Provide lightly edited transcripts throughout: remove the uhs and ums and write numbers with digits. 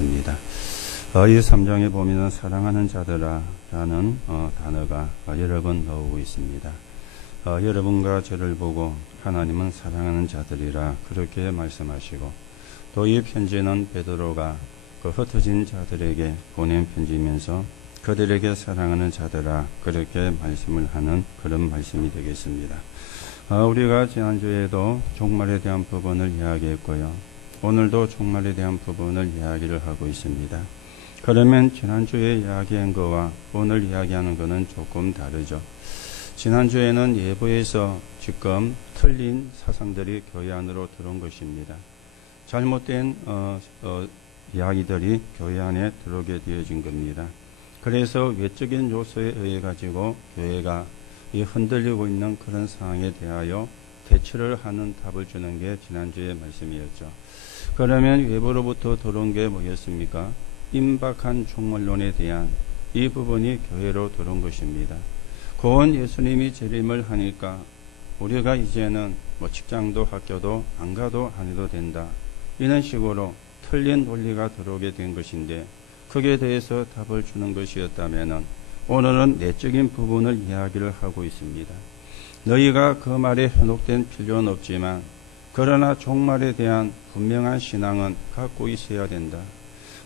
하겠습니다. 이 3장에 보면 사랑하는 자들아 라는 단어가 여러 번 나오고 있습니다. 여러분과 저를 보고 하나님은 사랑하는 자들이라 그렇게 말씀하시고, 또 이 편지는 베드로가 그 흩어진 자들에게 보낸 편지면서 그들에게 사랑하는 자들아 그렇게 말씀을 하는 그런 말씀이 되겠습니다. 우리가 지난주에도 종말에 대한 부분을 이야기했고요. 오늘도 종말에 대한 부분을 이야기를 하고 있습니다. 그러면 지난주에 이야기한 거와 오늘 이야기하는 거는 조금 다르죠. 지난주에는 예보에서 지금 틀린 사상들이 교회 안으로 들어온 것입니다. 잘못된 이야기들이 교회 안에 들어오게 되어진 겁니다. 그래서 외적인 요소에 의해 가지고 교회가 흔들리고 있는 그런 상황에 대하여 대처를 하는 답을 주는 게 지난주의 말씀이었죠. 그러면 외부로부터 들어온 게 뭐였습니까? 임박한 종말론에 대한 이 부분이 교회로 들어온 것입니다. 고은 예수님이 재림을 하니까 우리가 이제는 직장도 학교도 안 가도 안 해도 된다, 이런 식으로 틀린 논리가 들어오게 된 것인데, 거기에 대해서 답을 주는 것이었다면 오늘은 내적인 부분을 이야기를 하고 있습니다. 너희가 그 말에 현혹된 필요는 없지만 그러나 종말에 대한 분명한 신앙은 갖고 있어야 된다.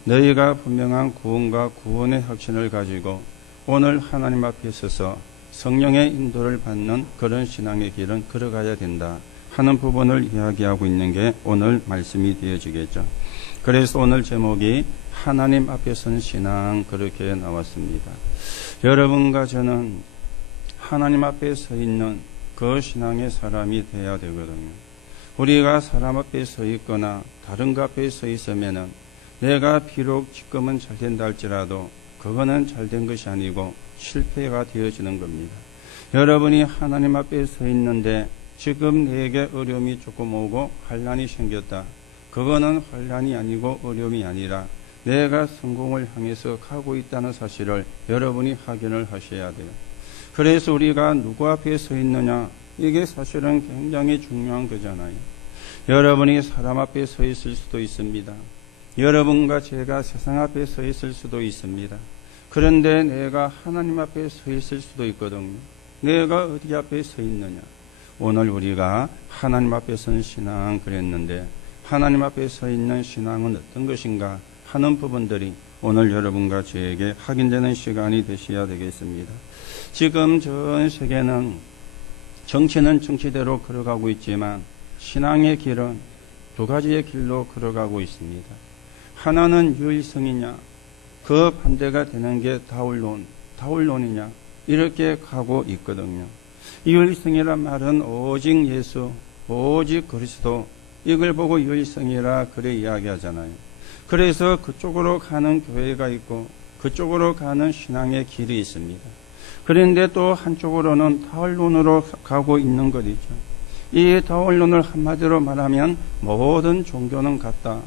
너희가 분명한 구원과 구원의 확신을 가지고 오늘 하나님 앞에 서서 성령의 인도를 받는 그런 신앙의 길은 걸어가야 된다 하는 부분을 이야기하고 있는 게 오늘 말씀이 되어지겠죠. 그래서 오늘 제목이 하나님 앞에 선 신앙, 그렇게 나왔습니다. 여러분과 저는 하나님 앞에 서 있는 그 신앙의 사람이 되어야 되거든요. 우리가 사람 앞에 서 있거나 다른 것 앞에 서 있으면은 내가 비록 지금은 잘 된다 할지라도 그거는 잘 된 것이 아니고 실패가 되어지는 겁니다. 여러분이 하나님 앞에 서 있는데 지금 내게 어려움이 조금 오고 환난이 생겼다. 그거는 환난이 아니고 어려움이 아니라 내가 성공을 향해서 가고 있다는 사실을 여러분이 확인을 하셔야 돼요. 그래서 우리가 누구 앞에 서 있느냐, 이게 사실은 굉장히 중요한 거잖아요. 여러분이 사람 앞에 서 있을 수도 있습니다. 여러분과 제가 세상 앞에 서 있을 수도 있습니다. 그런데 내가 하나님 앞에 서 있을 수도 있거든요. 내가 어디 앞에 서 있느냐. 오늘 우리가 하나님 앞에 선 신앙 그랬는데, 하나님 앞에 서 있는 신앙은 어떤 것인가 하는 부분들이 오늘 여러분과 저에게 확인되는 시간이 되셔야 되겠습니다. 지금 전 세계는 정치는 정치대로 걸어가고 있지만 신앙의 길은 두 가지의 길로 걸어가고 있습니다. 하나는 유일성이냐, 그 반대가 되는 게 다울론이냐, 이렇게 가고 있거든요. 유일성이란 말은 오직 예수, 오직 그리스도, 이걸 보고 유일성이라 그래 이야기하잖아요. 그래서 그쪽으로 가는 교회가 있고 그쪽으로 가는 신앙의 길이 있습니다. 그런데 또 한쪽으로는 다울론으로 가고 있는 것이죠. 이 다울론을 한마디로 말하면 모든 종교는 같다.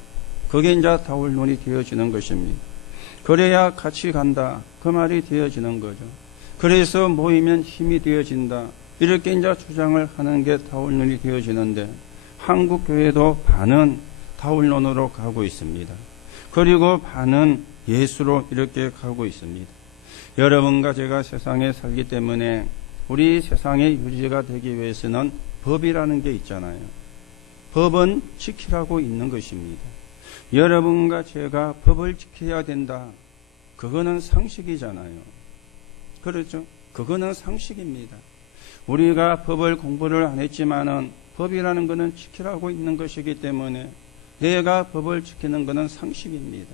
그게 이제 다울론이 되어지는 것입니다. 그래야 같이 간다, 그 말이 되어지는 거죠. 그래서 모이면 힘이 되어진다, 이렇게 이제 주장을 하는 게 다울론이 되어지는데, 한국 교회도 반은 다울론으로 가고 있습니다. 그리고 반은 예수로 이렇게 가고 있습니다. 여러분과 제가 세상에 살기 때문에 우리 세상의 유지가 되기 위해서는 법이라는 게 있잖아요. 법은 지키라고 있는 것입니다. 여러분과 제가 법을 지켜야 된다, 그거는 상식이잖아요. 그렇죠? 그거는 상식입니다. 우리가 법을 공부를 안 했지만은 법이라는 것은 지키라고 있는 것이기 때문에 내가 법을 지키는 것은 상식입니다.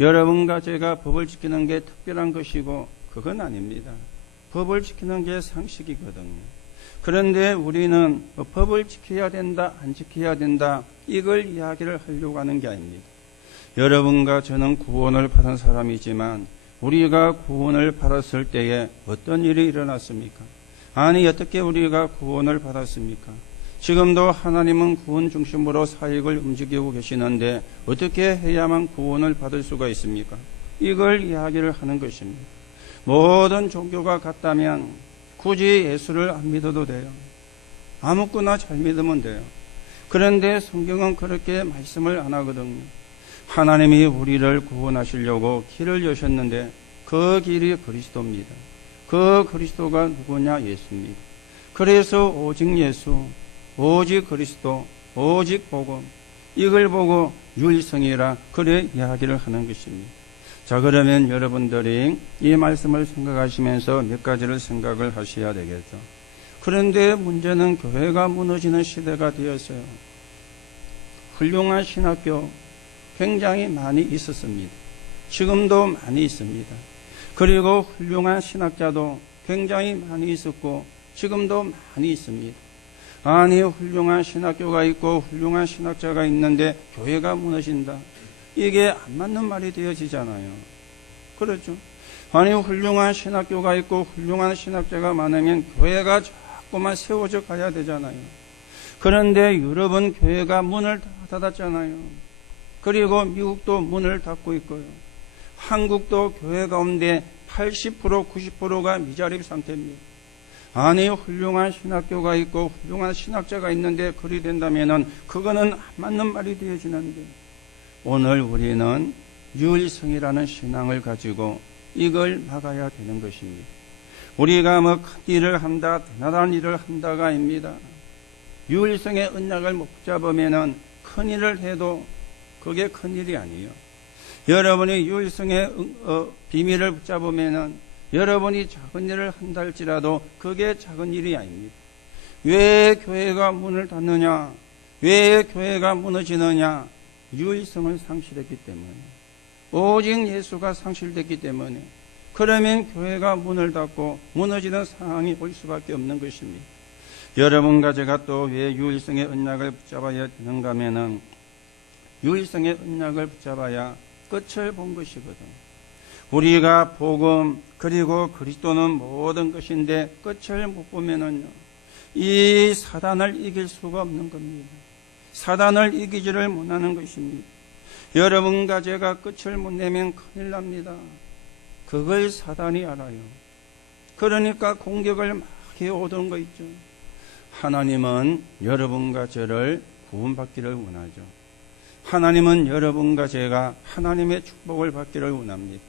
여러분과 제가 법을 지키는 게 특별한 것이고 그건 아닙니다. 법을 지키는 게 상식이거든요. 그런데 우리는 법을 지켜야 된다, 안 지켜야 된다, 이걸 이야기를 하려고 하는 게 아닙니다. 여러분과 저는 구원을 받은 사람이지만 우리가 구원을 받았을 때에 어떤 일이 일어났습니까? 아니, 어떻게 우리가 구원을 받았습니까? 지금도 하나님은 구원 중심으로 사역을 움직이고 계시는데 어떻게 해야만 구원을 받을 수가 있습니까? 이걸 이야기를 하는 것입니다. 모든 종교가 같다면 굳이 예수를 안 믿어도 돼요. 아무거나 잘 믿으면 돼요. 그런데 성경은 그렇게 말씀을 안 하거든요. 하나님이 우리를 구원하시려고 길을 여셨는데 그 길이 그리스도입니다. 그 그리스도가 누구냐? 예수입니다. 그래서 오직 예수, 오직 그리스도, 오직 복음, 이걸 보고 유일성이라 그래 이야기를 하는 것입니다. 자, 그러면 여러분들이 이 말씀을 생각하시면서 몇 가지를 생각을 하셔야 되겠죠. 그런데 문제는 교회가 무너지는 시대가 되었어요. 훌륭한 신학교 굉장히 많이 있었습니다. 지금도 많이 있습니다. 그리고 훌륭한 신학자도 굉장히 많이 있었고 지금도 많이 있습니다. 아니, 훌륭한 신학교가 있고 훌륭한 신학자가 있는데 교회가 무너진다. 이게 안 맞는 말이 되어지잖아요. 그렇죠? 아니, 훌륭한 신학교가 있고 훌륭한 신학자가 많으면 교회가 자꾸만 세워져 가야 되잖아요. 그런데 유럽은 교회가 문을 다 닫았잖아요. 그리고 미국도 문을 닫고 있고요. 한국도 교회 가운데 80%, 90%가 미자립 상태입니다. 아니, 훌륭한 신학교가 있고 훌륭한 신학자가 있는데 그리 된다면은 그거는 안 맞는 말이 되어지는데, 오늘 우리는 유일성이라는 신앙을 가지고 이걸 막아야 되는 것입니다. 우리가 뭐 큰 일을 한다, 대단한 일을 한다가 아닙니다. 유일성의 언약을 못 잡으면은 큰 일을 해도 그게 큰 일이 아니에요. 여러분이 유일성의 비밀을 붙잡으면은 여러분이 작은 일을 한다 할지라도 그게 작은 일이 아닙니다. 왜 교회가 문을 닫느냐? 왜 교회가 무너지느냐? 유일성을 상실했기 때문에, 오직 예수가 상실됐기 때문에, 그러면 교회가 문을 닫고 무너지는 상황이 올 수밖에 없는 것입니다. 여러분과 제가 또 왜 유일성의 언약을 붙잡아야 되는가 하면은, 유일성의 언약을 붙잡아야 끝을 본 것이거든. 우리가 복음 그리고 그리스도는 모든 것인데 끝을 못 보면은요, 이 사단을 이길 수가 없는 겁니다. 사단을 이기지를 못하는 것입니다. 여러분과 제가 끝을 못 내면 큰일 납니다. 그걸 사단이 알아요. 그러니까 공격을 막 해오던 거 있죠. 하나님은 여러분과 저를 구원받기를 원하죠. 하나님은 여러분과 제가 하나님의 축복을 받기를 원합니다.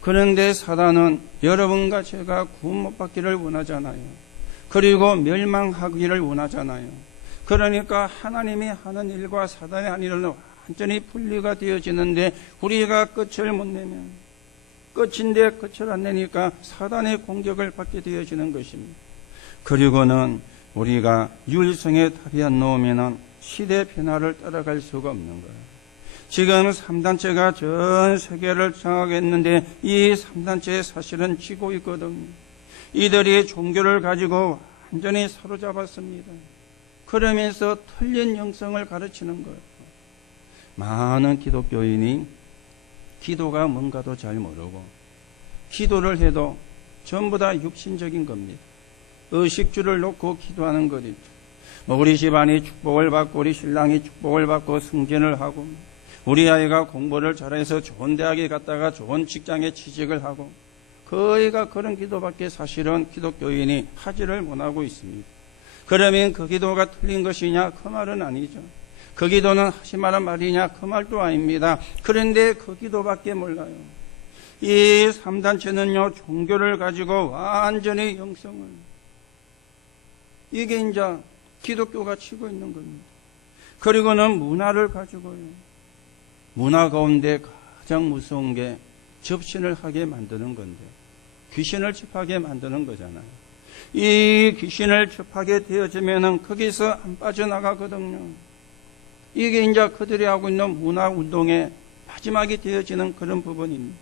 그런데 사단은 여러분과 제가 구원 못 받기를 원하잖아요. 그리고 멸망하기를 원하잖아요. 그러니까 하나님이 하는 일과 사단이 하는 일은 완전히 분리가 되어지는데, 우리가 끝을 못 내면, 끝인데 끝을 안 내니까 사단의 공격을 받게 되어지는 것입니다. 그리고는 우리가 유일성에 다리 안 놓으면 시대 변화를 따라갈 수가 없는 거예요. 지금 3단체가 전 세계를 장악했는데 이 3단체에 사실은 쥐고 있거든요. 이들이 종교를 가지고 완전히 사로잡았습니다. 그러면서 틀린 영성을 가르치는 거예요. 많은 기독교인이 기도가 뭔가도 잘 모르고, 기도를 해도 전부 다 육신적인 겁니다. 의식주를 놓고 기도하는 거죠. 우리 집안이 축복을 받고, 우리 신랑이 축복을 받고 승진을 하고, 우리 아이가 공부를 잘해서 좋은 대학에 갔다가 좋은 직장에 취직을 하고, 거의가 그런 기도밖에 사실은 기독교인이 하지를 못하고 있습니다. 그러면 그 기도가 틀린 것이냐? 그 말은 아니죠. 그 기도는 하지 말란 말이냐? 그 말도 아닙니다. 그런데 그 기도밖에 몰라요. 이 3단체는요, 종교를 가지고 완전히 영성을, 이게 이제 기독교가 치고 있는 겁니다. 그리고는 문화를 가지고요, 문화 가운데 가장 무서운 게 접신을 하게 만드는 건데, 귀신을 접하게 만드는 거잖아요. 이 귀신을 접하게 되어지면은 거기서 안 빠져나가거든요. 이게 이제 그들이 하고 있는 문화 운동의 마지막이 되어지는 그런 부분입니다.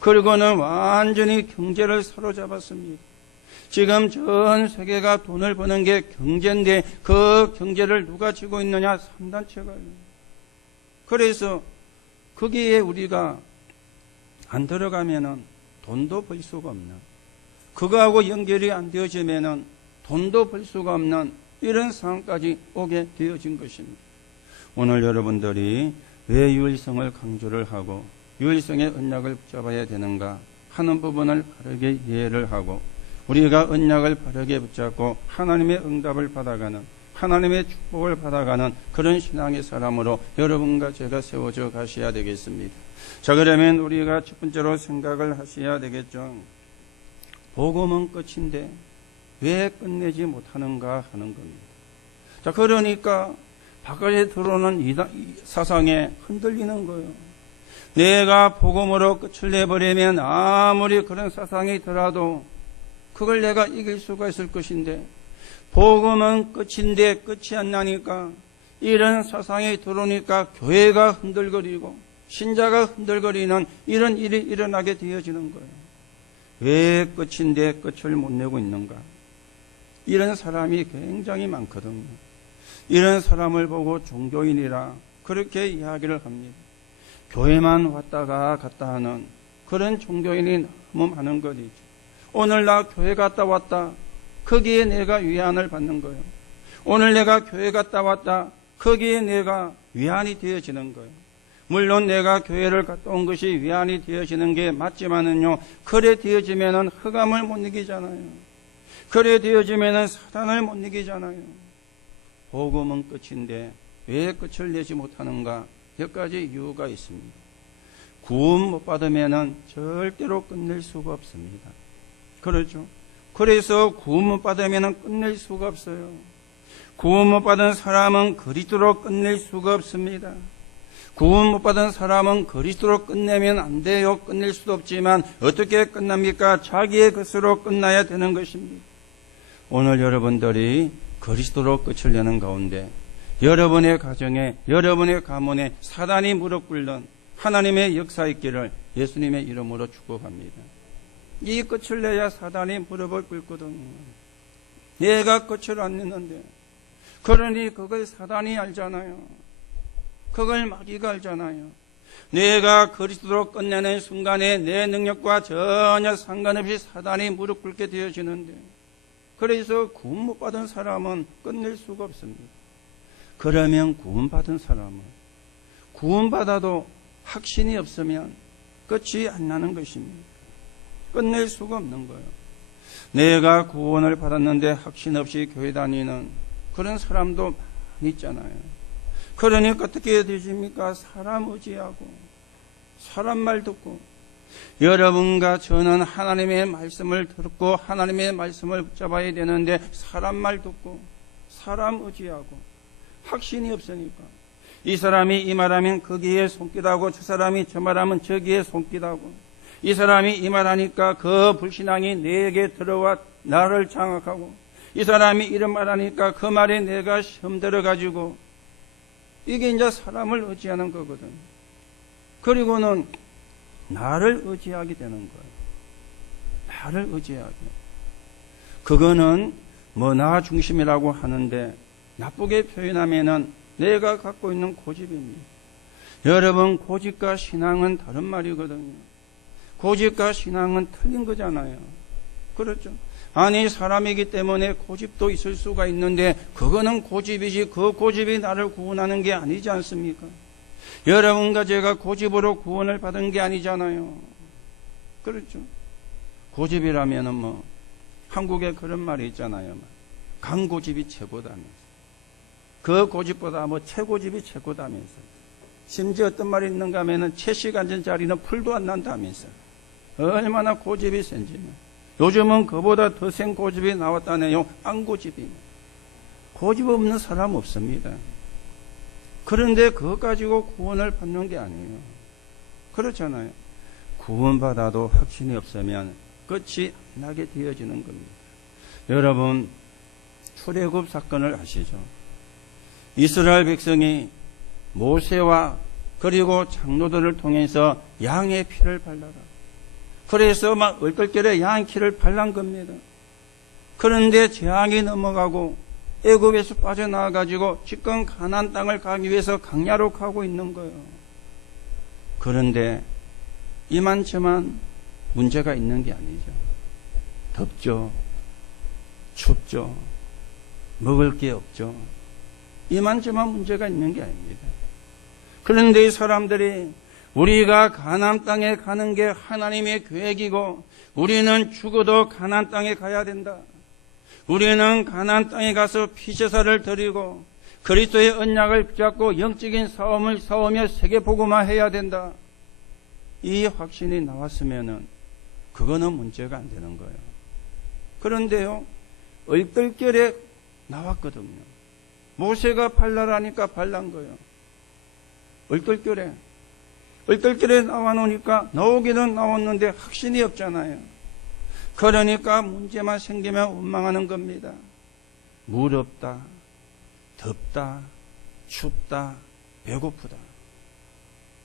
그리고는 완전히 경제를 사로잡았습니다. 지금 전 세계가 돈을 버는 게 경제인데 그 경제를 누가 쥐고 있느냐? 3단체가요. 그래서 거기에 우리가 안 들어가면은 돈도 벌 수가 없는, 그거하고 연결이 안 되어지면은 돈도 벌 수가 없는 이런 상황까지 오게 되어진 것입니다. 오늘 여러분들이 왜 유일성을 강조를 하고 유일성의 언약을 붙잡아야 되는가 하는 부분을 바르게 이해를 하고, 우리가 언약을 바르게 붙잡고 하나님의 응답을 받아가는, 하나님의 축복을 받아가는 그런 신앙의 사람으로 여러분과 제가 세워져 가셔야 되겠습니다. 자, 그러면 우리가 첫 번째로 생각을 하셔야 되겠죠. 복음은 끝인데 왜 끝내지 못하는가 하는 겁니다. 자, 그러니까 바깥에 들어오는 이 사상에 흔들리는 거예요. 내가 복음으로 끝을 내버리면 아무리 그런 사상이 더라도 그걸 내가 이길 수가 있을 것인데, 복음은 끝인데 끝이 안 나니까 이런 사상이 들어오니까 교회가 흔들거리고 신자가 흔들거리는 이런 일이 일어나게 되어지는 거예요. 왜 끝인데 끝을 못 내고 있는가? 이런 사람이 굉장히 많거든요. 이런 사람을 보고 종교인이라 그렇게 이야기를 합니다. 교회만 왔다가 갔다 하는 그런 종교인이 너무 많은 것이죠. 오늘 나 교회 갔다 왔다, 거기에 내가 위안을 받는 거예요. 오늘 내가 교회 갔다 왔다, 거기에 내가 위안이 되어지는 거예요. 물론 내가 교회를 갔다 온 것이 위안이 되어지는 게 맞지만은요, 그래 되어지면은 흑암을 못 이기잖아요. 그래 되어지면은 사단을 못 이기잖아요. 복음은 끝인데 왜 끝을 내지 못하는가? 몇 가지 이유가 있습니다. 구원 못 받으면은 절대로 끝낼 수가 없습니다. 그렇죠? 그래서 구원 못 받으면은 끝낼 수가 없어요. 구원 못 받은 사람은 그리스도로 끝낼 수가 없습니다. 구원 못 받은 사람은 그리스도로 끝내면 안 돼요. 끝낼 수도 없지만 어떻게 끝납니까? 자기의 것으로 끝나야 되는 것입니다. 오늘 여러분들이 그리스도로 끝을 내는 가운데 여러분의 가정에, 여러분의 가문에 사단이 무릎 꿇는 하나님의 역사 있기를 예수님의 이름으로 축복합니다. 이 끝을 내야 사단이 무릎을 꿇거든요. 내가 끝을 안 냈는데, 그러니 그걸 사단이 알잖아요. 그걸 마귀가 알잖아요. 내가 그리스도로 끝내는 순간에 내 능력과 전혀 상관없이 사단이 무릎 꿇게 되어지는데, 그래서 구원 못 받은 사람은 끝낼 수가 없습니다. 그러면 구원받은 사람은 구원받아도 확신이 없으면 끝이 안 나는 것입니다. 끝낼 수가 없는 거예요. 내가 구원을 받았는데 확신 없이 교회 다니는 그런 사람도 많이 있잖아요. 그러니까 어떻게 해야 되십니까? 사람 의지하고 사람 말 듣고, 여러분과 저는 하나님의 말씀을 듣고 하나님의 말씀을 붙잡아야 되는데 사람 말 듣고 사람 의지하고 확신이 없으니까 이 사람이 이 말하면 거기에 손기다고, 저 사람이 저 말하면 저기에 손기다고, 이 사람이 이 말하니까 그 불신앙이 내게 들어와 나를 장악하고, 이 사람이 이런 말하니까 그 말에 내가 시험 들어가지고, 이게 이제 사람을 의지하는 거거든. 그리고는 나를 의지하게 되는 거예요. 나를 의지하게. 그거는 뭐 나 중심이라고 하는데 나쁘게 표현하면은 내가 갖고 있는 고집입니다. 여러분, 고집과 신앙은 다른 말이거든요. 고집과 신앙은 틀린 거잖아요. 그렇죠? 아니, 사람이기 때문에 고집도 있을 수가 있는데 그거는 고집이지 그 고집이 나를 구원하는 게 아니지 않습니까? 여러분과 제가 고집으로 구원을 받은 게 아니잖아요. 그렇죠? 고집이라면은 뭐 한국에 그런 말이 있잖아요. 강고집이 최고다면서. 그 고집보다 뭐 최고집이 최고다면서. 심지어 어떤 말이 있는가 하면은 채식 앉은 자리는 풀도 안 난다면서. 얼마나 고집이 센지는. 요즘은 그보다 더 센 고집이 나왔다네요. 안고집이. 고집 없는 사람 없습니다. 그런데 그것 가지고 구원을 받는 게 아니에요. 그렇잖아요. 구원받아도 확신이 없으면 끝이 안 나게 되어지는 겁니다. 여러분, 출애굽 사건을 아시죠? 이스라엘 백성이 모세와 그리고 장로들을 통해서 양의 피를 발라라. 그래서 막 얼떨결에 양 피를 발란 겁니다. 그런데 재앙이 넘어가고 애굽에서 빠져나와가지고 지금 가나안 땅을 가기 위해서 강야로 가고 있는 거예요. 그런데 이만저만 문제가 있는 게 아니죠. 덥죠. 춥죠. 먹을 게 없죠. 이만저만 문제가 있는 게 아닙니다. 그런데 이 사람들이 우리가 가나안 땅에 가는 게 하나님의 계획이고 우리는 죽어도 가나안 땅에 가야 된다. 우리는 가나안 땅에 가서 피제사를 드리고 그리스도의 언약을 붙잡고 영적인 싸움을 싸우며 세계복음화해야 된다. 이 확신이 나왔으면은 그거는 문제가 안 되는 거예요. 그런데요, 얼떨결에 나왔거든요. 모세가 발라라니까 발란 거예요. 얼떨결에 나와놓으니까 나오기는 나왔는데 확신이 없잖아요. 그러니까 문제만 생기면 원망하는 겁니다. 무렵다, 덥다, 춥다, 배고프다.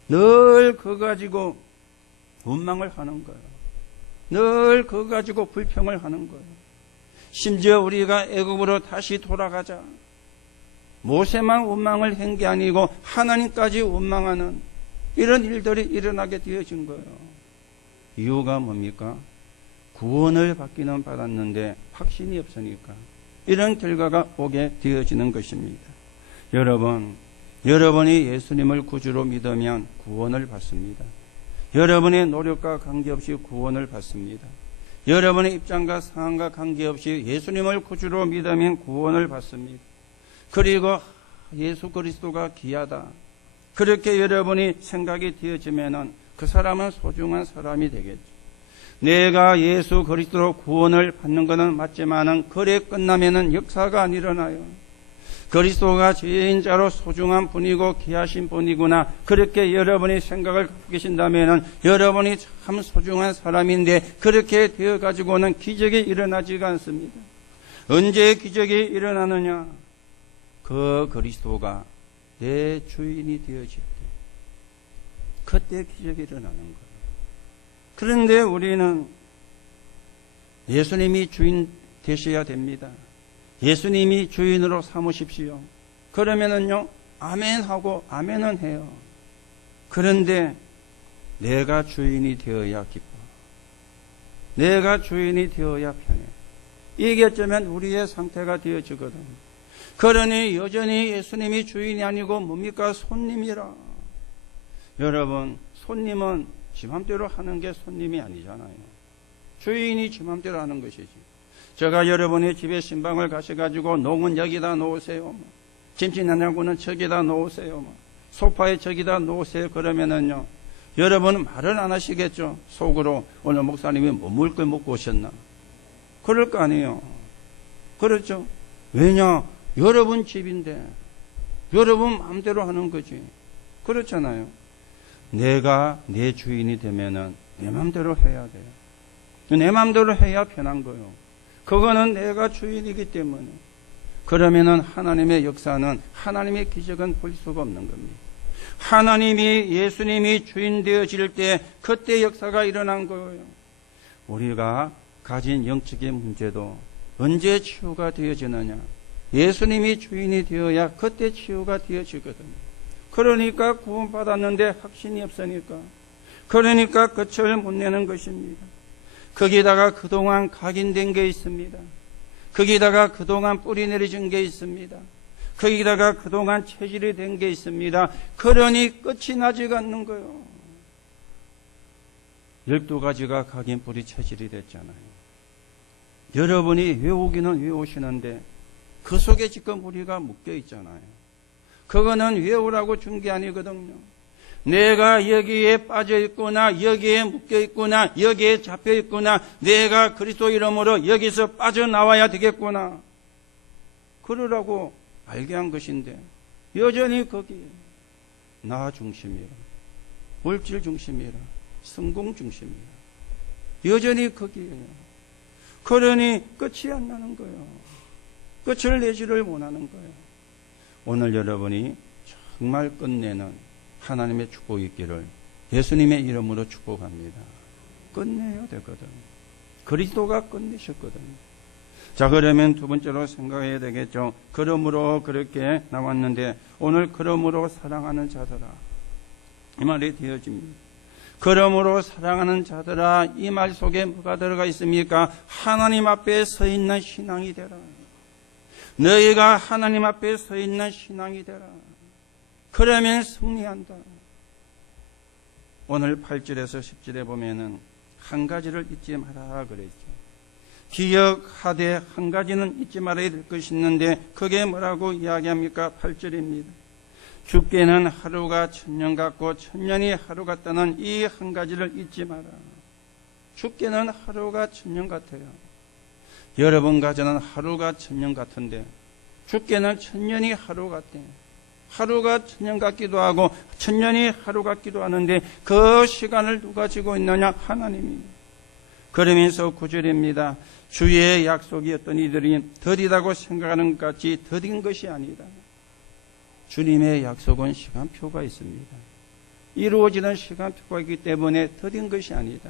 늘 그거 가지고 원망을 하는 거예요. 늘 그거 가지고 불평을 하는 거예요. 심지어 우리가 애굽으로 다시 돌아가자. 모세만 원망을 한 게 아니고 하나님까지 원망하는 이런 일들이 일어나게 되어진 거예요. 이유가 뭡니까? 구원을 받기는 받았는데 확신이 없으니까 이런 결과가 오게 되어지는 것입니다. 여러분이 예수님을 구주로 믿으면 구원을 받습니다. 여러분의 노력과 관계없이 구원을 받습니다. 여러분의 입장과 상황과 관계없이 예수님을 구주로 믿으면 구원을 받습니다. 그리고 예수 그리스도가 귀하다. 그렇게 여러분이 생각이 되어지면은 그 사람은 소중한 사람이 되겠죠. 내가 예수 그리스도로 구원을 받는 것은 맞지만은 그래 끝나면은 역사가 안 일어나요. 그리스도가 죄인자로 소중한 분이고 귀하신 분이구나. 그렇게 여러분이 생각을 갖고 계신다면은 여러분이 참 소중한 사람인데 그렇게 되어 가지고는 기적이 일어나지가 않습니다. 언제 기적이 일어나느냐? 그 그리스도가 내 주인이 되어질 때 그때 기적이 일어나는 거예요. 그런데 우리는 예수님이 주인 되셔야 됩니다. 예수님이 주인으로 삼으십시오. 그러면은요, 아멘하고 아멘은 해요. 그런데 내가 주인이 되어야 기뻐. 내가 주인이 되어야 편해. 이게 어쩌면 우리의 상태가 되어지거든요. 그러니 여전히 예수님이 주인이 아니고 뭡니까? 손님이라. 여러분, 손님은 지 맘대로 하는 게 손님이 아니잖아요. 주인이 지 맘대로 하는 것이지. 제가 여러분의 집에 신방을 가셔가지고 농은 여기다 놓으세요. 김치 냉장고는 저기다 놓으세요. 소파에 저기다 놓으세요. 그러면은요, 여러분은 말을 안 하시겠죠. 속으로 오늘 목사님이 뭐 먹을 걸 먹고 오셨나? 그럴 거 아니에요. 그렇죠? 왜냐? 여러분 집인데 여러분 마음대로 하는 거지. 그렇잖아요. 내가 내 주인이 되면은 내 마음대로 해야 돼요. 내 마음대로 해야 편한 거예요. 그거는 내가 주인이기 때문에. 그러면은 하나님의 역사는, 하나님의 기적은 볼 수가 없는 겁니다. 하나님이, 예수님이 주인 되어질 때 그때 역사가 일어난 거예요. 우리가 가진 영적인 문제도 언제 치유가 되어지느냐? 예수님이 주인이 되어야 그때 치유가 되어지거든요. 그러니까 구원받았는데 확신이 없으니까. 그러니까 끝을 못 내는 것입니다. 거기다가 그동안 각인된 게 있습니다. 거기다가 그동안 뿌리 내려진 게 있습니다. 거기다가 그동안 체질이 된 게 있습니다. 그러니 끝이 나지가 않는 거예요. 12가지가 각인 뿌리 체질이 됐잖아요. 여러분이 외우기는 외우시는데 그 속에 지금 우리가 묶여 있잖아요. 그거는 외우라고 준 게 아니거든요. 내가 여기에 빠져 있구나, 여기에 묶여 있구나, 여기에 잡혀 있구나, 내가 그리스도 이름으로 여기서 빠져나와야 되겠구나. 그러라고 알게 한 것인데 여전히 거기에 나 중심이라, 물질 중심이라, 성공 중심이라, 여전히 거기에요. 그러니 끝이 안 나는 거예요. 끝을 내지를 못하는 거예요. 오늘 여러분이 정말 끝내는 하나님의 축복이 있기를 예수님의 이름으로 축복합니다. 끝내야 되거든. 그리스도가 끝내셨거든. 자, 그러면 두 번째로 생각해야 되겠죠. 그러므로 그렇게 나왔는데 오늘 그러므로 사랑하는 자들아, 이 말이 되어집니다. 그러므로 사랑하는 자들아, 이 말 속에 뭐가 들어가 있습니까? 하나님 앞에 서 있는 신앙이 되라. 너희가 하나님 앞에 서 있는 신앙이 되라. 그러면 승리한다. 오늘 8절에서 10절에 보면은 한 가지를 잊지 마라 그랬죠. 기억하되 한 가지는 잊지 말아야 될 것이 있는데 그게 뭐라고 이야기합니까? 8절입니다. 주께는 하루가 천년 같고 천년이 하루 같다는 이 한 가지를 잊지 마라. 주께는 하루가 천년 같아요. 여러분과 저는 하루가 천년 같은데 주께는 천년이 하루 같대. 하루가 천년 같기도 하고 천년이 하루 같기도 하는데 그 시간을 누가 지고 있느냐? 하나님이. 그러면서 9절입니다. 주의 약속이 어떤 이들이 더디다고 생각하는 것 같이 더딘 것이 아니다. 주님의 약속은 시간표가 있습니다. 이루어지는 시간표가 있기 때문에 더딘 것이 아니다.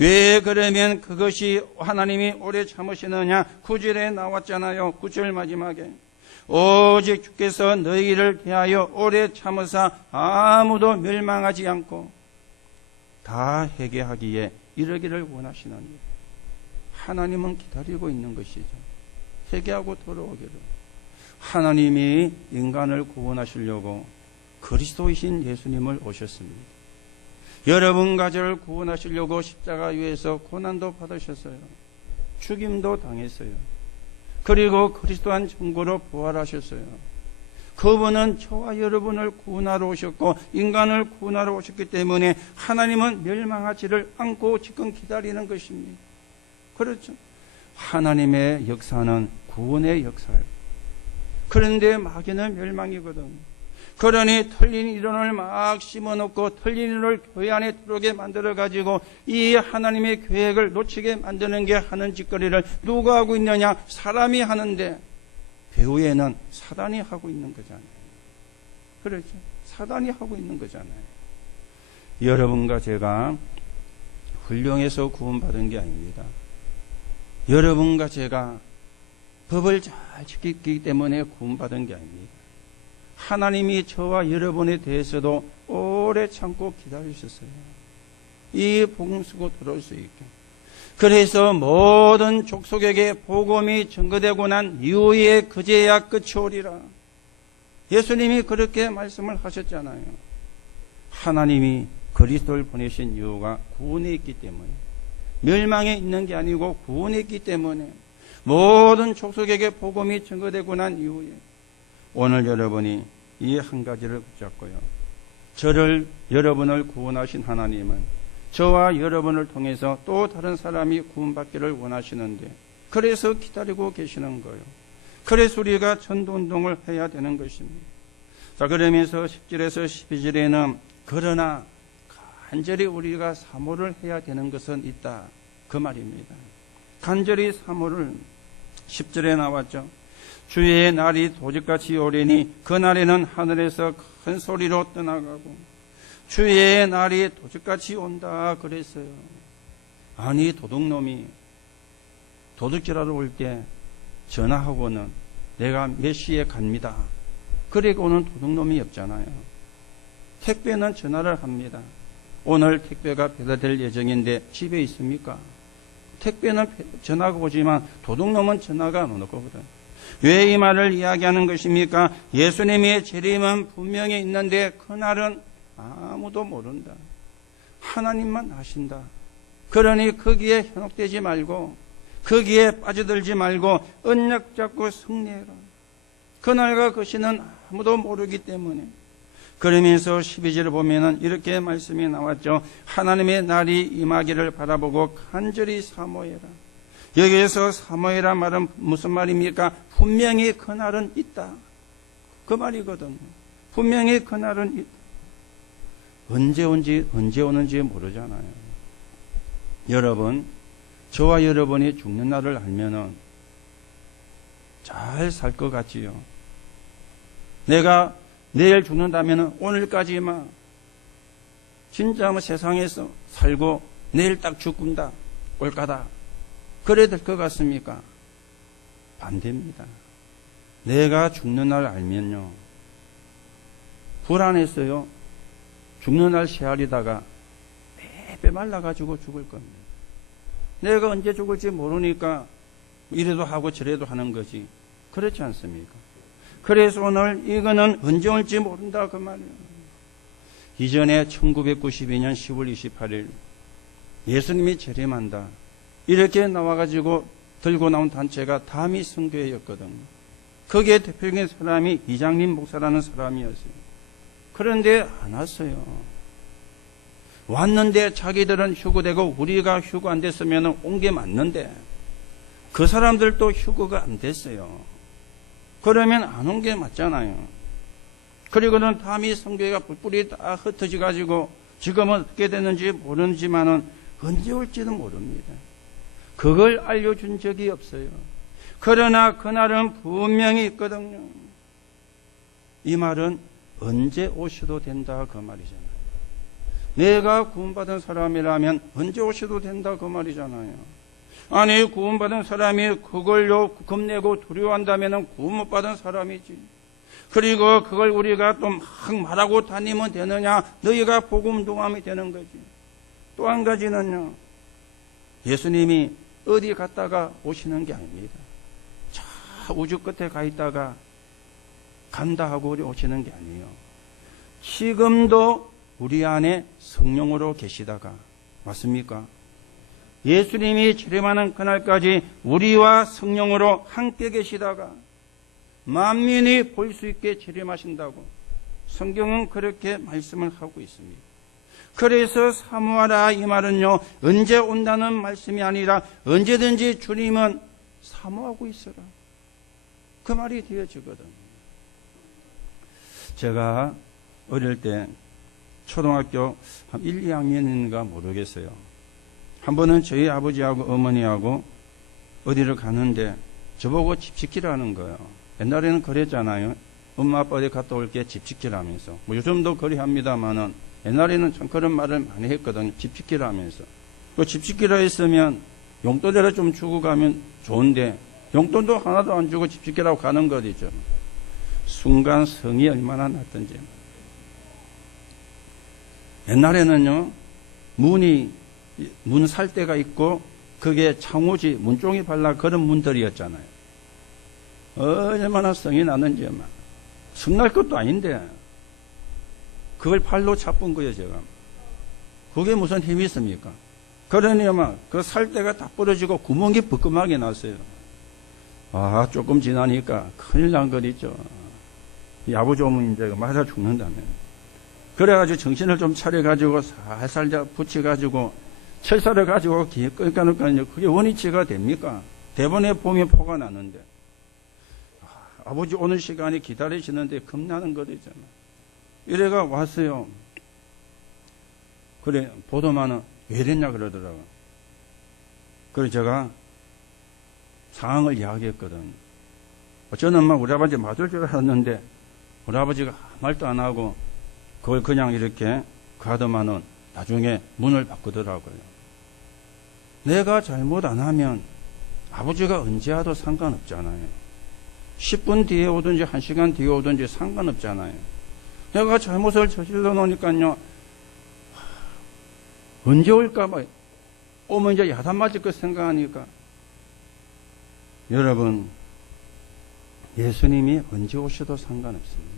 왜 그러면 그것이 하나님이 오래 참으시느냐? 9절에 나왔잖아요. 9절 마지막에 오직 주께서 너희를 대하여 오래 참으사 아무도 멸망하지 않고 다 회개하기에 이르기를 원하시느니라. 하나님은 기다리고 있는 것이죠. 회개하고 돌아오기를. 하나님이 인간을 구원하시려고 그리스도이신 예수님을 오셨습니다. 여러분과 저를 구원하시려고 십자가 위에서 고난도 받으셨어요. 죽임도 당했어요. 그리고 그리스도한 증거로 부활하셨어요. 그분은 저와 여러분을 구원하러 오셨고 인간을 구원하러 오셨기 때문에 하나님은 멸망하지를 않고 지금 기다리는 것입니다. 그렇죠. 하나님의 역사는 구원의 역사예요. 그런데 마귀는 멸망이거든. 그러니 틀린 이론을 막 심어놓고 틀린 이론을 교회 안에 들어오게 만들어가지고 이 하나님의 계획을 놓치게 만드는 게 하는 짓거리를 누가 하고 있느냐? 사람이 하는데 배후에는 사단이 하고 있는 거잖아요. 그렇죠. 사단이 하고 있는 거잖아요. 여러분과 제가 훌륭해서 구원받은 게 아닙니다. 여러분과 제가 법을 잘 지키기 때문에 구원받은 게 아닙니다. 하나님이 저와 여러분에 대해서도 오래 참고 기다리셨어요. 이 복음 쓰고 들어올 수 있게. 그래서 모든 족속에게 복음이 증거되고 난 이후에 그제야 끝이 오리라. 예수님이 그렇게 말씀을 하셨잖아요. 하나님이 그리스도를 보내신 이유가 구원에 있기 때문에, 멸망에 있는 게 아니고 구원에 있기 때문에 모든 족속에게 복음이 증거되고 난 이후에 오늘 여러분이 이 한 가지를 붙잡고요. 여러분을 구원하신 하나님은 저와 여러분을 통해서 또 다른 사람이 구원받기를 원하시는데 그래서 기다리고 계시는 거예요. 그래서 우리가 전도운동을 해야 되는 것입니다. 자, 그러면서 10절에서 12절에는 그러나 간절히 우리가 사모를 해야 되는 것은 있다. 그 말입니다. 간절히 사모를 10절에 나왔죠. 주의 날이 도적같이 오리니 그날에는 하늘에서 큰 소리로 떠나가고 주의 날이 도적같이 온다 그랬어요. 아니 도둑놈이 도둑질하러 올 때 전화하고는 내가 몇 시에 갑니다. 그리고 오는 도둑놈이 없잖아요. 택배는 전화를 합니다. 오늘 택배가 배달될 예정인데 집에 있습니까? 택배는 전화가 오지만 도둑놈은 전화가 안 오는 거거든. 왜 이 말을 이야기하는 것입니까? 예수님의 재림은 분명히 있는데 그날은 아무도 모른다. 하나님만 아신다. 그러니 거기에 현혹되지 말고 거기에 빠져들지 말고 언약 잡고 승리해라. 그날과 그 시는 아무도 모르기 때문에. 그러면서 12절을 보면은 이렇게 말씀이 나왔죠. 하나님의 날이 임하기를 바라보고 간절히 사모해라. 여기에서 사모해라 말은 무슨 말입니까? 분명히 그날은 있다. 그 말이거든요. 분명히 그날은 있다. 언제 오는지 모르잖아요. 여러분, 저와 여러분이 죽는 날을 알면은 잘 살 것 같지요. 내가 내일 죽는다면 오늘까지만 진짜 뭐 세상에서 살고 내일 딱 죽는다, 올까다. 그래야 될 것 같습니까? 반대입니다. 내가 죽는 날 알면요. 불안했어요. 죽는 날 헤아리다가 빼빼 말라가지고 죽을 겁니다. 내가 언제 죽을지 모르니까 이래도 하고 저래도 하는 거지. 그렇지 않습니까? 그래서 오늘 이거는 언제 올지 모른다 그 말이에요. 이전에 1992년 10월 28일 예수님이 재림한다. 이렇게 나와가지고 들고 나온 단체가 다미성교회였거든요. 거기에 대표적인 사람이 이장림 목사라는 사람이었어요. 그런데 안 왔어요. 왔는데 자기들은 휴거되고 우리가 휴거 안 됐으면 온 게 맞는데 그 사람들도 휴거가 안 됐어요. 그러면 안 온 게 맞잖아요. 그리고는 다미성교회가 뿔뿔이 다 흩어져 가지고 지금은 어떻게 됐는지 모르지만은 언제 올지는 모릅니다. 그걸 알려준 적이 없어요. 그러나 그날은 분명히 있거든요. 이 말은 언제 오셔도 된다 그 말이잖아요. 내가 구원받은 사람이라면 언제 오셔도 된다 그 말이잖아요. 아니 구원받은 사람이 그걸로 겁내고 두려워한다면 구원 못 받은 사람이지. 그리고 그걸 우리가 또 막 말하고 다니면 되느냐. 너희가 복음 동함이 되는 거지. 또 한 가지는요. 예수님이 어디 갔다가 오시는 게 아닙니다. 저 우주 끝에 가 있다가 간다 하고 오시는 게 아니에요. 지금도 우리 안에 성령으로 계시다가 맞습니까? 예수님이 재림하는 그날까지 우리와 성령으로 함께 계시다가 만민이 볼 수 있게 재림하신다고 성경은 그렇게 말씀을 하고 있습니다. 그래서 사모하라 이 말은요 언제 온다는 말씀이 아니라 언제든지 주님은 사모하고 있어라 그 말이 되어지거든요. 제가 어릴 때 초등학교 한 1, 2학년인가 모르겠어요. 한 번은 저희 아버지하고 어머니하고 어디를 가는데 저보고 집 지키라는 거예요. 옛날에는 그랬잖아요. 엄마 아빠 어디 갔다 올게 집 지키라면서. 뭐 요즘도 그리합니다만은 옛날에는 참 그런 말을 많이 했거든요. 집 지키라면서. 그 집 지키라 했으면 용돈이라 좀 주고 가면 좋은데 용돈도 하나도 안 주고 집 지키라고 가는 거죠. 순간 성이 얼마나 났던지. 옛날에는요 문 살 때가 있고 그게 창호지 문종이 발라 그런 문들이었잖아요. 얼마나 성이 났는지 막 성날 것도 아닌데 그걸 팔로 차쁜 거예요. 제가 그게 무슨 힘이 있습니까? 그러니 막 그 살 때가 다 부러지고 구멍이 부끄하게 났어요. 아 조금 지나니까 큰일 난 거리죠. 이 아버지 오면 이제 맞아 죽는다면. 그래가지고 정신을 좀 차려가지고 살살 붙여가지고 철사를 가지고 끌까놓으니까 그게 원위치가 됩니까? 대본에 보면 포가 나는데 아버지 오는 시간이 기다리시는데 겁나는 거리잖아. 이래가 왔어요. 그래 보도만은 왜 이랬냐 그러더라고. 그래서 제가 상황을 이야기했거든. 저는 막 우리 아버지 맞을 줄 알았는데 우리 아버지가 아무 말도 안 하고 그걸 그냥 이렇게 가더만은 나중에 문을 바꾸더라고요. 내가 잘못 안 하면 아버지가 언제 와도 상관없잖아요. 10분 뒤에 오든지 1시간 뒤에 오든지 상관없잖아요. 내가 잘못을 저질러 놓으니까요. 언제 올까 봐 오면 이제 야단 맞을 거 생각하니까 여러분 예수님이 언제 오셔도 상관없습니다.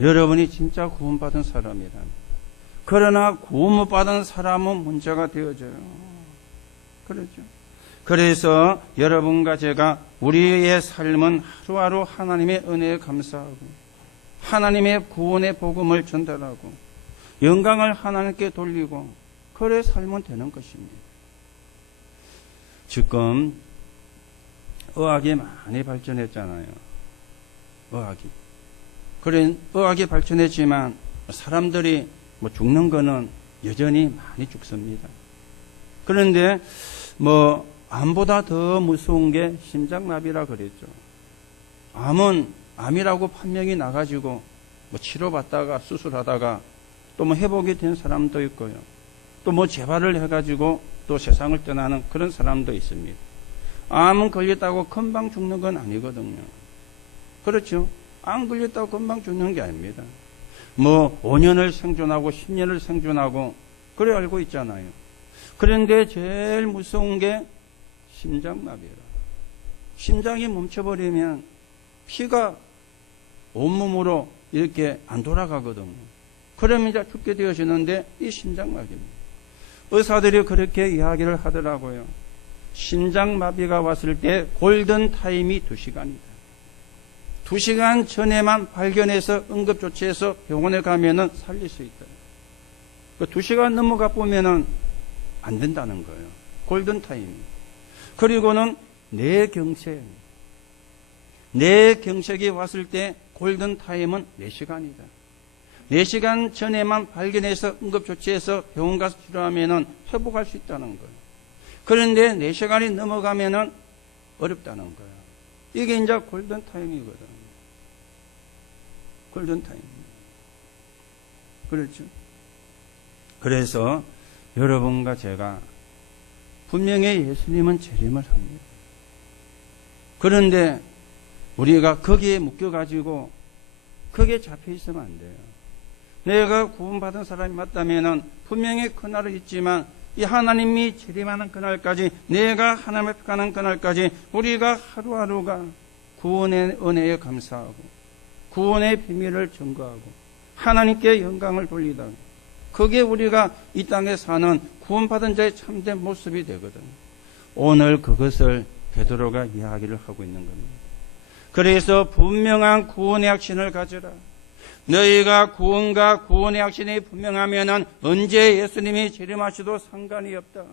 여러분이 진짜 구원받은 사람이라면. 그러나 구원 못 받은 사람은 문제가 되어져요. 그렇죠. 그래서 여러분과 제가 우리의 삶은 하루하루 하나님의 은혜에 감사하고 하나님의 구원의 복음을 전달하고 영광을 하나님께 돌리고 그래 살면 되는 것입니다. 지금 의학이 많이 발전했잖아요. 의학이. 그래 의학이 발전했지만 사람들이 뭐 죽는 거는 여전히 많이 죽습니다. 그런데 뭐 암보다 더 무서운 게 심장마비라 그랬죠. 암은 암이라고 판명이 나가지고 뭐 치료받다가 수술하다가 또 뭐 회복이 된 사람도 있고요. 또 뭐 재발을 해가지고 또 세상을 떠나는 그런 사람도 있습니다. 암은 걸렸다고 금방 죽는 건 아니거든요. 그렇죠? 암 걸렸다고 금방 죽는 게 아닙니다. 뭐 5년을 생존하고 10년을 생존하고 그래 알고 있잖아요. 그런데 제일 무서운 게 심장마비라. 심장이 멈춰버리면 피가 온몸으로 이렇게 안 돌아가거든요. 그러면 이제 죽게 되어지는데 이 심장마비입니다. 의사들이 그렇게 이야기를 하더라고요. 심장마비가 왔을 때 골든타임이 2시간이다. 2시간 전에만 발견해서 응급조치해서 병원에 가면은 살릴 수 있다. 그 2시간 넘어가 보면은 안 된다는 거예요. 골든타임. 그리고는 뇌경색이 왔을 때 골든타임은 4시간이다. 4시간 전에만 발견해서 응급조치해서 병원 가서 치료하면은 회복할 수 있다는 거예요. 그런데 4시간이 넘어가면은 어렵다는 거예요. 이게 이제 골든타임이거든. 골든타임. 그렇죠? 그래서 여러분과 제가 분명히 예수님은 재림을 합니다. 그런데 우리가 거기에 묶여가지고 거기에 잡혀 있으면 안 돼요. 내가 구원받은 사람이 맞다면은 분명히 그날은 있지만 이 하나님이 재림하는 그날까지, 내가 하나님 앞에 가는 그날까지 우리가 하루하루가 구원의 은혜에 감사하고 구원의 비밀을 증거하고 하나님께 영광을 돌리다. 그게 우리가 이 땅에 사는 구원받은 자의 참된 모습이 되거든. 오늘 그것을 베드로가 이야기를 하고 있는 겁니다. 그래서 분명한 구원의 확신을 가져라. 너희가 구원과 구원의 확신이 분명하면은 언제 예수님이 재림하셔도 상관이 없다.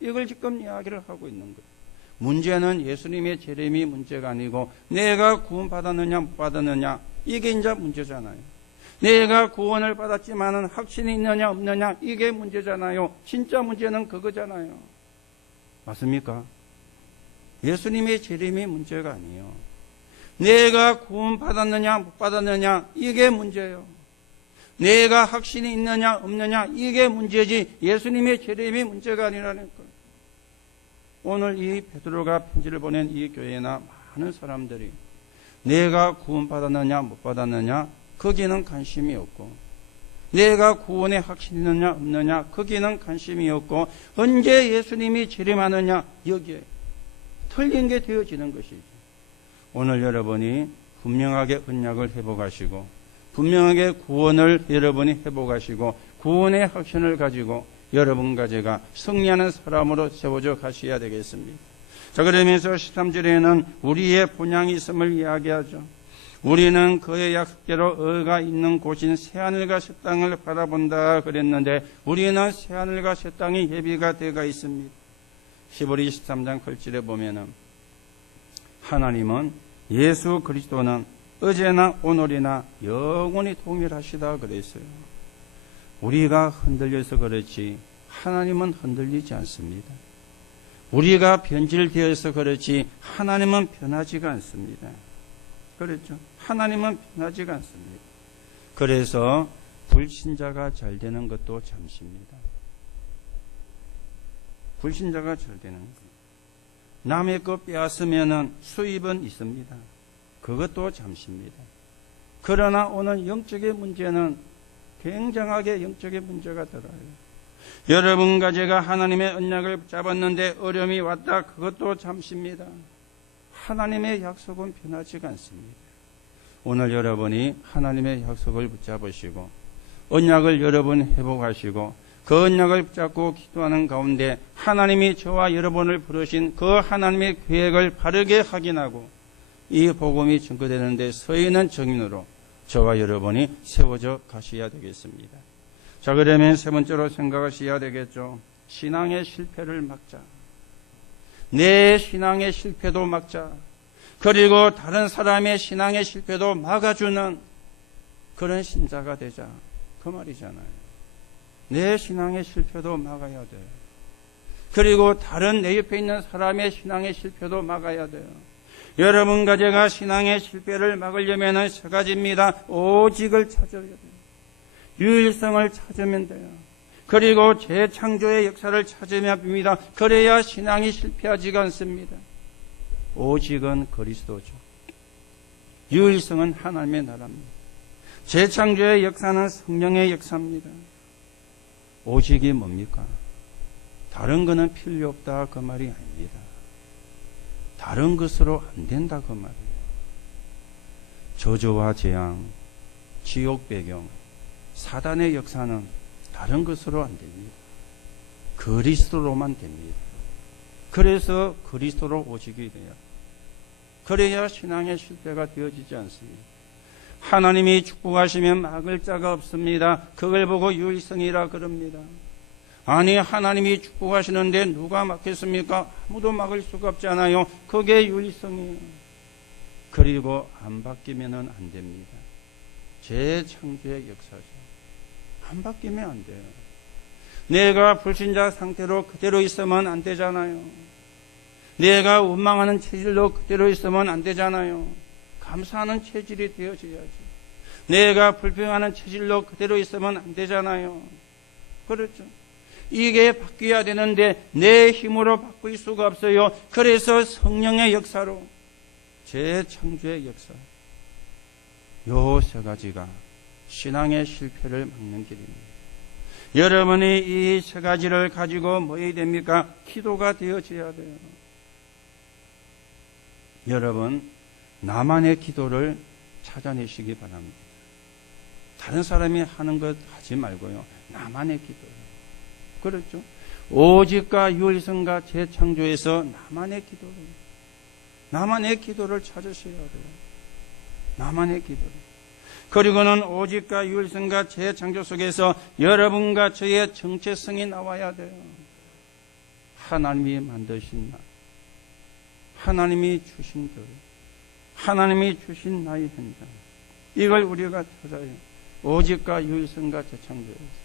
이걸 지금 이야기를 하고 있는 거예요. 문제는 예수님의 재림이 문제가 아니고 내가 구원받았느냐 못 받았느냐, 이게 이제 문제잖아요. 내가 구원을 받았지만은 확신이 있느냐 없느냐, 이게 문제잖아요. 진짜 문제는 그거잖아요. 맞습니까? 예수님의 재림이 문제가 아니에요. 내가 구원받았느냐 못 받았느냐, 이게 문제예요. 내가 확신이 있느냐 없느냐, 이게 문제지 예수님의 재림이 문제가 아니라는 거예요. 오늘 이 베드로가 편지를 보낸 이 교회나 많은 사람들이 내가 구원받았느냐 못 받았느냐, 거기는 관심이 없고, 내가 구원에 확신이 있느냐 없느냐, 거기는 관심이 없고, 언제 예수님이 재림하느냐, 여기에 틀린 게 되어지는 것이죠. 오늘 여러분이 분명하게 언약을 회복하시고 분명하게 구원을 여러분이 회복하시고 구원의 확신을 가지고 여러분과 제가 승리하는 사람으로 세워져 가셔야 되겠습니다. 자, 그러면서 13절에는 우리의 본향이 있음을 이야기하죠. 우리는 그의 약속대로 의가 있는 곳인 새하늘과 새 땅을 바라본다 그랬는데 우리는 새하늘과 새 땅이 예비가 되어 있습니다. 히브리 13장 8절에 보면은 하나님은 예수 그리스도는 어제나 오늘이나 영원히 동일하시다 그랬어요. 우리가 흔들려서 그렇지 하나님은 흔들리지 않습니다. 우리가 변질되어서 그렇지 하나님은 변하지가 않습니다. 그렇죠? 하나님은 변하지가 않습니다. 그래서 불신자가 잘 되는 것도 잠시입니다. 불신자가 잘 되는 것. 남의 것 빼앗으면 수입은 있습니다. 그것도 잠시입니다. 그러나 오늘 영적의 문제는 굉장하게 영적의 문제가 들어요. 여러분과 제가 하나님의 언약을 잡았는데 어려움이 왔다. 그것도 잠시입니다. 하나님의 약속은 변하지가 않습니다. 오늘 여러분이 하나님의 약속을 붙잡으시고 언약을 여러분 회복하시고 그 언약을 붙잡고 기도하는 가운데 하나님이 저와 여러분을 부르신 그 하나님의 계획을 바르게 확인하고 이 복음이 증거되는 데 서 있는 증인으로 저와 여러분이 세워져 가셔야 되겠습니다. 자, 그러면 세 번째로 생각하셔야 되겠죠. 신앙의 실패를 막자. 내 신앙의 실패도 막자. 그리고 다른 사람의 신앙의 실패도 막아주는 그런 신자가 되자. 그 말이잖아요. 내 신앙의 실패도 막아야 돼요. 그리고 다른 내 옆에 있는 사람의 신앙의 실패도 막아야 돼요. 여러분과 제가 신앙의 실패를 막으려면 세 가지입니다. 오직을 찾아야 돼요. 유일성을 찾으면 돼요. 그리고 재창조의 역사를 찾으면 됩니다. 그래야 신앙이 실패하지가 않습니다. 오직은 그리스도죠. 유일성은 하나님의 나라입니다. 재창조의 역사는 성령의 역사입니다. 오직이 뭡니까? 다른 거는 필요 없다 그 말이 아닙니다. 다른 것으로 안 된다 그 말이에요. 저주와 재앙, 지옥 배경, 사단의 역사는 다른 것으로 안 됩니다. 그리스도로만 됩니다. 그래서 그리스도로 오시게 돼요. 그래야 신앙의 실패가 되어지지 않습니다. 하나님이 축복하시면 막을 자가 없습니다. 그걸 보고 유일성이라 그럽니다. 아니, 하나님이 축복하시는데 누가 막겠습니까? 아무도 막을 수가 없잖아요. 그게 유일성이에요. 그리고 안 바뀌면 안 됩니다. 재창조의 역사죠. 안 바뀌면 안 돼요. 내가 불신자 상태로 그대로 있으면 안 되잖아요. 내가 원망하는 체질로 그대로 있으면 안 되잖아요. 감사하는 체질이 되어져야지. 내가 불평하는 체질로 그대로 있으면 안 되잖아요. 그렇죠. 이게 바뀌어야 되는데 내 힘으로 바꿀 수가 없어요. 그래서 성령의 역사로, 재창조의 역사, 요 세 가지가 신앙의 실패를 막는 길입니다. 여러분이 이 세 가지를 가지고 뭐 해야 됩니까? 기도가 되어져야 돼요. 여러분, 나만의 기도를 찾아내시기 바랍니다. 다른 사람이 하는 것 하지 말고요. 나만의 기도를. 그렇죠? 오직과 유일성과 재창조에서 나만의 기도를 찾으셔야 돼요. 나만의 기도를. 그리고는 오직과 유일성과 재창조 속에서 여러분과 저의 정체성이 나와야 돼요. 하나님이 만드신 나, 하나님이 주신 들, 하나님이 주신 나의 현장, 이걸 우리가 찾아요. 오직과 유일성과 재창조에서.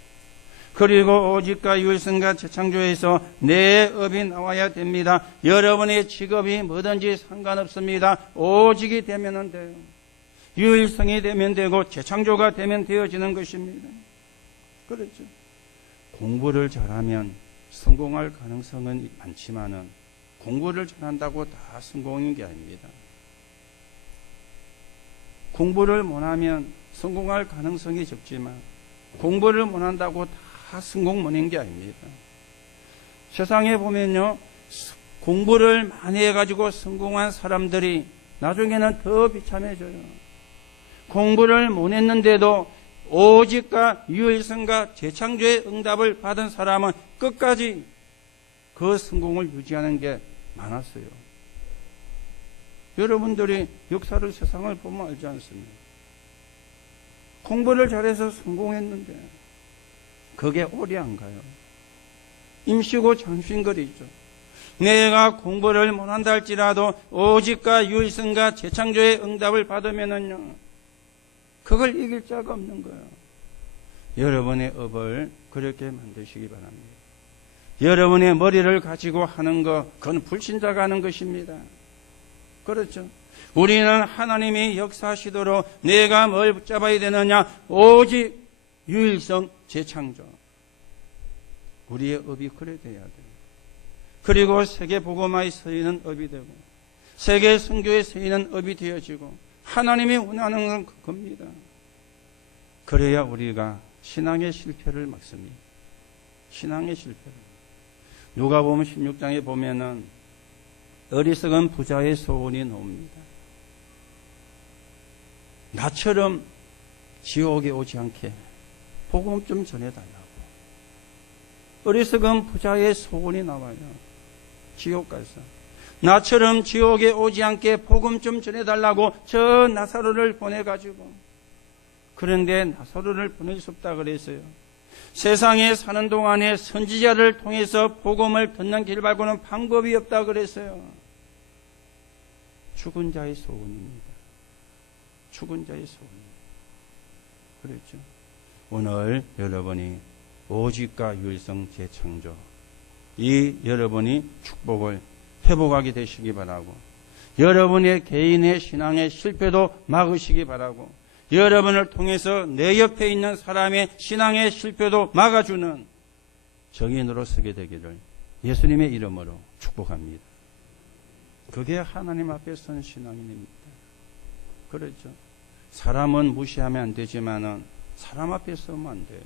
그리고 오직과 유일성과 재창조에서 내 업이 나와야 됩니다. 여러분의 직업이 뭐든지 상관없습니다. 오직이 되면 돼요. 유일성이 되면 되고 재창조가 되면 되어지는 것입니다. 그렇죠. 공부를 잘하면 성공할 가능성은 많지만은 공부를 잘한다고 다 성공인 게 아닙니다. 공부를 못하면 성공할 가능성이 적지만 공부를 못한다고 다 성공 못한 게 아닙니다. 세상에 보면요, 공부를 많이 해가지고 성공한 사람들이 나중에는 더 비참해져요. 공부를 못했는데도 오직과 유일성과 재창조의 응답을 받은 사람은 끝까지 그 성공을 유지하는 게 많았어요. 여러분들이 역사를, 세상을 보면 알지 않습니까? 공부를 잘해서 성공했는데 그게 오래 안 가요. 임시고 장신거리죠. 내가 공부를 못한다 할지라도 오직과 유일성과 재창조의 응답을 받으면은요, 그걸 이길 자가 없는 거예요. 여러분의 업을 그렇게 만드시기 바랍니다. 여러분의 머리를 가지고 하는 것, 그건 불신자가 하는 것입니다. 그렇죠. 우리는 하나님이 역사하시도록 내가 뭘 붙잡아야 되느냐? 오직 유일성 재창조. 우리의 업이 그래 돼야 돼요. 그리고 세계 복음화에 서이는 업이 되고 세계 선교에 서이는 업이 되어지고 하나님이 원하는 건 그겁니다. 그래야 우리가 신앙의 실패를 막습니다. 신앙의 실패를. 누가복음 16장에 보면은 어리석은 부자의 소원이 나옵니다. 나처럼 지옥에 오지 않게 복음 좀 전해달라고. 어리석은 부자의 소원이 나와요. 지옥 가서. 나처럼 지옥에 오지 않게 복음 좀 전해달라고 저 나사로를 보내가지고. 그런데 나사로를 보낼 수 없다 그랬어요. 세상에 사는 동안에 선지자를 통해서 복음을 듣는 길 말고는 방법이 없다 그랬어요. 죽은 자의 소원입니다. 죽은 자의 소원입니다. 그렇죠. 오늘 여러분이 오직과 유일성 재창조, 이 여러분이 축복을 회복하게 되시기 바라고, 여러분의 개인의 신앙의 실패도 막으시기 바라고, 여러분을 통해서 내 옆에 있는 사람의 신앙의 실패도 막아주는 정인으로 서게 되기를 예수님의 이름으로 축복합니다. 그게 하나님 앞에 선 신앙인입니다. 그렇죠. 사람은 무시하면 안 되지만은 사람 앞에 서면 안 돼요.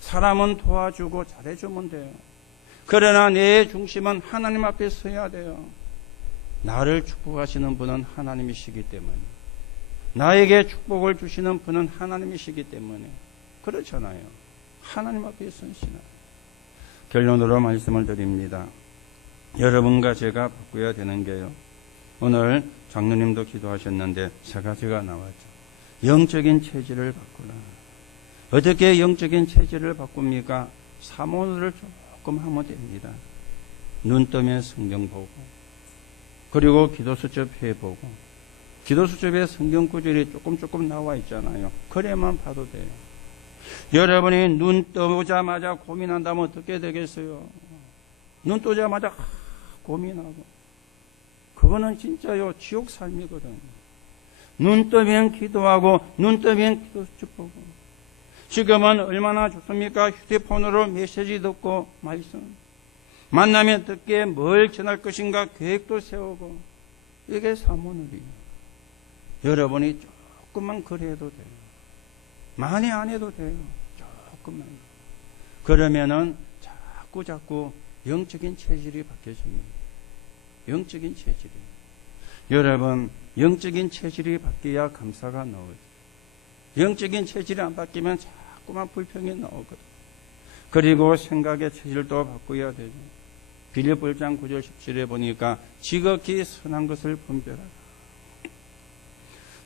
사람은 도와주고 잘해주면 돼요. 그러나 내 중심은 하나님 앞에 서야 돼요. 나를 축복하시는 분은 하나님이시기 때문에, 나에게 축복을 주시는 분은 하나님이시기 때문에 그렇잖아요. 하나님 앞에 선 신앙. 결론으로 말씀을 드립니다. 여러분과 제가 바꿔야 되는 게요. 오늘 장로님도 기도하셨는데 세 가지가 나왔죠. 영적인 체질을 바꾸라. 어떻게 영적인 체질을 바꿉니까? 사모를 조금 하면 됩니다. 눈 뜨면 성경 보고, 그리고 기도 수첩 해보고, 기도 수첩에 성경 구절이 조금 나와 있잖아요. 그래만 봐도 돼요. 여러분이 눈 뜨자마자 고민한다면 어떻게 되겠어요? 눈 뜨자마자 고민하고, 그거는 진짜요 지옥 삶이거든요. 눈 뜨면 기도하고, 눈 뜨면 기도 수첩 보고. 지금은 얼마나 좋습니까? 휴대폰으로 메시지 듣고 말씀, 만나면 듣게 뭘 전할 것인가 계획도 세우고. 이게 사모놀이에요. 여러분이 조금만 그래도 돼요. 많이 안 해도 돼요. 조금만. 그러면은 자꾸 영적인 체질이 바뀌어집니다. 영적인 체질이. 여러분, 영적인 체질이 바뀌어야 감사가 나오죠. 영적인 체질이 안 바뀌면 자꾸만 불평이 나오거든요. 그리고 생각의 체질도 바꿔야 되죠. 빌립보 1장 9절 17에 보니까 지극히 선한 것을 분별하라.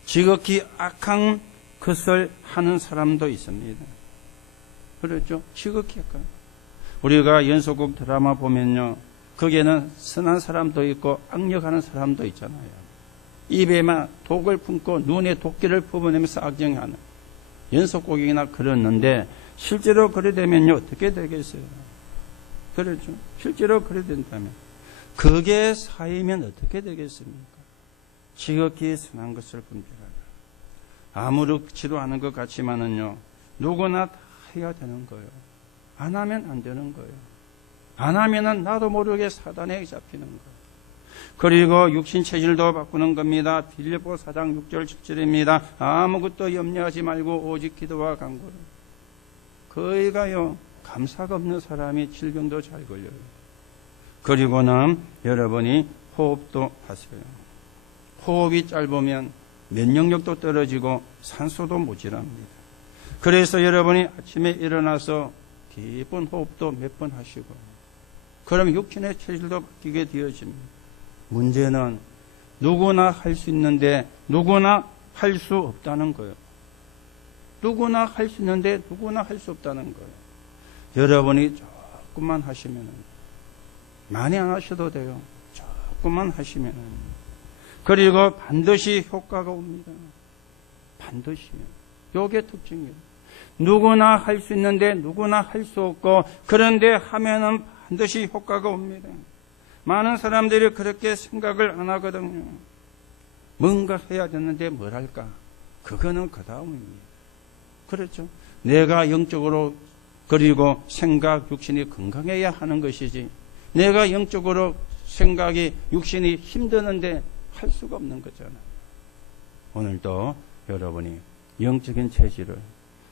지극히 악한 것을 하는 사람도 있습니다. 그렇죠? 지극히 악한. 우리가 연속극 드라마 보면요, 거기에는 선한 사람도 있고 악력하는 사람도 있잖아요. 입에만 독을 품고 눈에 도끼를 퍼부내면서 악정하는 연속극이나 그랬는데, 실제로 그래 되면요 어떻게 되겠어요? 그렇죠? 실제로 그래 된다면 그게 사이면 어떻게 되겠습니까? 지극히 선한 것을 분별하라. 아무렇지도 않은 것 같지만은요, 누구나 다 해야 되는 거예요. 안 하면 안 되는 거예요. 안 하면은 나도 모르게 사단에 잡히는 거예요. 그리고 육신 체질도 바꾸는 겁니다. 빌립보 4장 6절 7절입니다. 아무것도 염려하지 말고 오직 기도와 간구로. 거기가요, 감사가 없는 사람이 질병도 잘 걸려요. 그리고는 여러분이 호흡도 하세요. 호흡이 짧으면 면역력도 떨어지고 산소도 모자랍니다. 그래서 여러분이 아침에 일어나서 깊은 호흡도 몇 번 하시고, 그럼 육신의 체질도 바뀌게 되어집니다. 문제는 누구나 할 수 있는데 누구나 할 수 없다는 거예요. 누구나 할 수 있는데 누구나 할 수 없다는 거예요. 여러분이 조금만 하시면, 많이 안 하셔도 돼요. 조금만 하시면, 그리고 반드시 효과가 옵니다. 반드시요. 요게 특징이에요. 누구나 할 수 있는데 누구나 할 수 없고, 그런데 하면은 반드시 효과가 옵니다. 많은 사람들이 그렇게 생각을 안 하거든요. 뭔가 해야 되는데 뭘 할까? 그거는 그 다음입니다. 그렇죠? 내가 영적으로, 그리고 생각, 육신이 건강해야 하는 것이지, 내가 영적으로 생각이, 육신이 힘드는데 할 수가 없는 거잖아요. 오늘도 여러분이 영적인 체질을,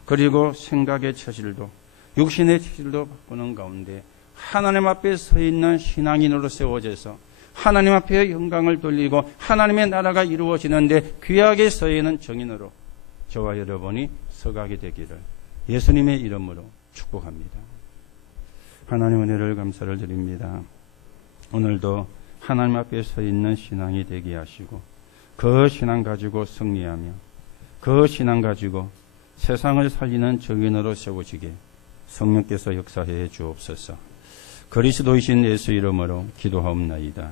그리고 생각의 체질도, 육신의 체질도 바꾸는 가운데 하나님 앞에 서 있는 신앙인으로 세워져서 하나님 앞에 영광을 돌리고 하나님의 나라가 이루어지는데 귀하게 서 있는 정인으로 저와 여러분이 서가게 되기를 예수님의 이름으로 축복합니다. 하나님 은혜를 감사를 드립니다. 오늘도 하나님 앞에 서 있는 신앙이 되게 하시고, 그 신앙 가지고 승리하며 그 신앙 가지고 세상을 살리는 정인으로 세워지게 성령께서 역사해 주옵소서. 그리스도이신 예수 이름으로 기도하옵나이다.